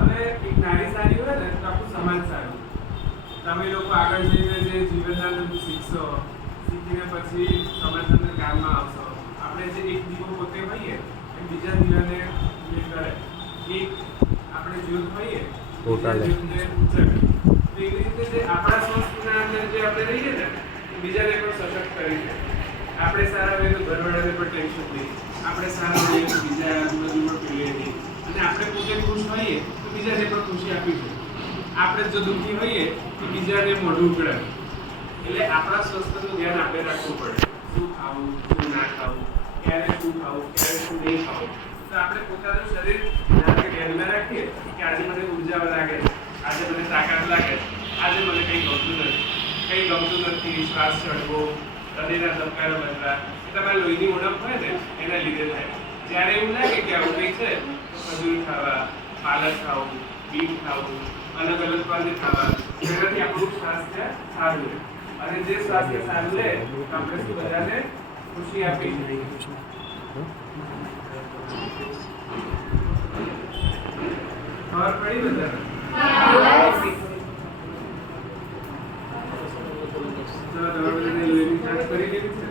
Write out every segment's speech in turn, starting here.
હવે એક નારી સારી હોય ને તો આખું સમાજ સારું. તમે લોકો આગળ જઈને જે જીવનદાન શીખશો, શીખીને પછી સમાજના કામમાં આવશો. આપણે જે એક દીવો પોતે હોઈએ એ બીજા દીવાને એ કરે. એક આપણે જ્યોત હોઈએ બીજા જ્યોતને ઉજવે. તો એવી રીતે જે આપણા સંસ્કૃતિના અંદર જે આપણે રહીએ ને એ બીજાને પણ સશક્ત કરી છે. આપણે સારા હોઈએ તો ઘરવાળાને પણ ટેન્શન નહીં. આપણે સારા હોઈએ તો બીજા આજુબાજુમાં પીએ નહીં. અને આપણે પોતે ખુશ હોઈએ તો બીજાને પણ ખુશી આપી છે. આપણે જો દુઃખી હોઈએ તો બીજાને મોઢું ઉકળાવે. એટલે આપણા સ્વાસ્થ્યનું ધ્યાન આપણે રાખવું પડે. શું ખાવું, શું ના ખાવું, ક્યારે શું ખાવું, ક્યારે શું નહીં ખાવું. તો આપણે પોતાનું શરીર ધ્યાનમાં રાખીએ કે આજે મને ઉર્જા લાગે, આજે મને તાકાત લાગે, આજે મને કંઈ ગમતું નથી, કંઈ ગમતું નથી, શ્વાસ ચડવો, હૃદયના ધબકારા વધવા, એ તમારા લોહીની ઉણપ હોય ને એના લીધે થાય. જ્યારે એવું લાગે કે આવું કંઈ છે તો ખજૂર ખાવા, પાલક ખાવું, બીટ ખાવું, અલગ અલગ પાણી ખાવા, જેનાથી આપણું સ્વાસ્થ્ય સારું રહે. અને જે સ્વાસ્થ્ય સારું રહે તો આપણે શું બધાને ખુશી આપી શકીએ. ખબર પડી બધાને? તમારે બધાને લોહીની જાંચ કરી લેવી છે?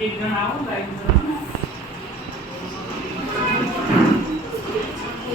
એક જણ આવો લાઈન